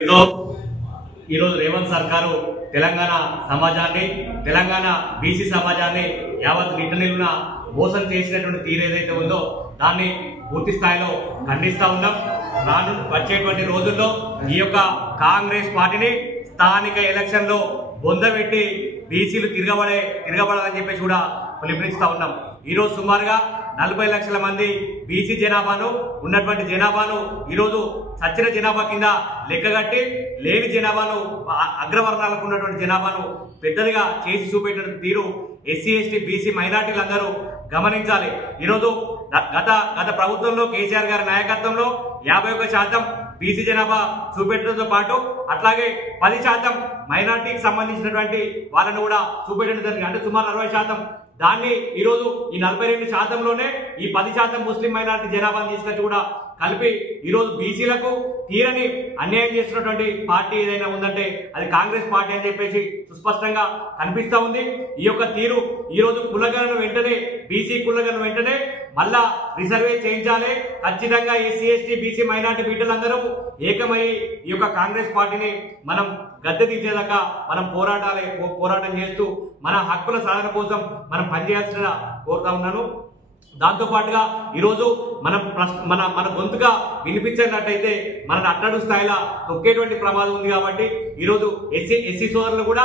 ఈరోజు రేవంత్ సర్కారు తెలంగాణ సమాజాన్ని తెలంగాణ బీసీ సమాజాన్ని యావత్ నిట్టనిలున మోసం చేసినటువంటి తీరు ఏదైతే ఉందో దాన్ని పూర్తి స్థాయిలో ఖండిస్తా ఉన్నాం. వచ్చేటువంటి రోజుల్లో ఈ యొక్క కాంగ్రెస్ పార్టీని స్థానిక ఎలక్షన్ లో బొందబెట్టి బీసీలు తిరగబడాలని చెప్పేసి కూడా పిలుపునిస్తా ఉన్నాం. ఈరోజు సుమారుగా 40 లక్షల మంది బీసీ జనాభాను ఉన్నటువంటి జనాభాను ఈరోజు సచ్చిన జనాభా కింద లెక్కగట్టి లేని జనాభాను అగ్రవర్ణాలకు ఉన్నటువంటి జనాభాను పెద్దదిగా చేసి చూపేటువంటి తీరు ఎస్సీ ఎస్టీ బీసీ మైనార్టీలందరూ గమనించాలి. ఈరోజు గత ప్రభుత్వంలో కేసీఆర్ గారి నాయకత్వంలో 51% బీసీ జనాభా చూపెట్టడంతో పాటు అట్లాగే 10% మైనార్టీకి సంబంధించినటువంటి వాళ్ళను కూడా చూపెట్టడం జరిగింది. అంటే సుమారు 60%. దాన్ని ఈరోజు ఈ 42%లోనే ఈ 10% ముస్లిం మైనార్టీ జనాభాను తీసుకొచ్చి కూడా కలిపి ఈరోజు బీసీలకు తీరని అన్యాయం చేస్తున్నటువంటి పార్టీ ఏదైనా ఉందంటే అది కాంగ్రెస్ పార్టీ అని చెప్పేసి సుస్పష్టంగా కనిపిస్తా ఉంది. ఈ యొక్క తీరు ఈరోజు కులగణన వెంటనే బీసీ కులగణన వెంటనే మళ్ళా రిజర్వే చేయించాలి. ఖచ్చితంగా ఎస్సీ ఎస్టీ బీసీ మైనార్టీ బిడ్డలందరూ ఏకమై ఈ యొక్క కాంగ్రెస్ పార్టీని మనం గద్దె దించేదాకా మనం పోరాటం చేస్తూ మన హక్కుల సాధన కోసం మనం పనిచేయాల్సిన కోరుతా ఉన్నాను. దాంతో పాటుగా ఈరోజు మన గొంతుగా వినిపించినట్టయితే మనని అట్టడు స్థాయిలో తొక్కేటువంటి ప్రమాదం ఉంది. కాబట్టి ఈరోజు ఎస్సీ సోదరులు కూడా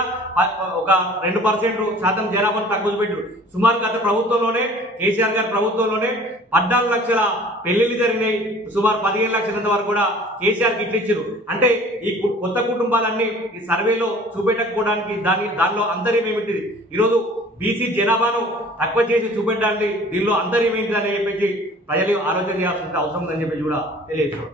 ఒక 2% జనాభాను తక్కువ పెట్టారు. సుమారు గత ప్రభుత్వంలోనే కేసీఆర్ గారి ప్రభుత్వంలోనే 14 లక్షల పెళ్లిళ్ళు జరిగినాయి. సుమారు 15 లక్షల వరకు కూడా కేసీఆర్ గిట్లు ఇచ్చారు. అంటే ఈ కొత్త కుటుంబాలన్నీ ఈ సర్వేలో చూపెట్టకపోవడానికి దానిలో అంతర్యం ఏమిటిది? ఈరోజు బీసీ జనాభాను తక్కువ చేసి చూపెట్టడానికి దీనిలో అంతర్యం ఏంటిదని చెప్పేసి ప్రజలు ఆలోచన చేయాల్సిన అవసరం ఉందని చెప్పేసి కూడా తెలియజేస్తున్నారు.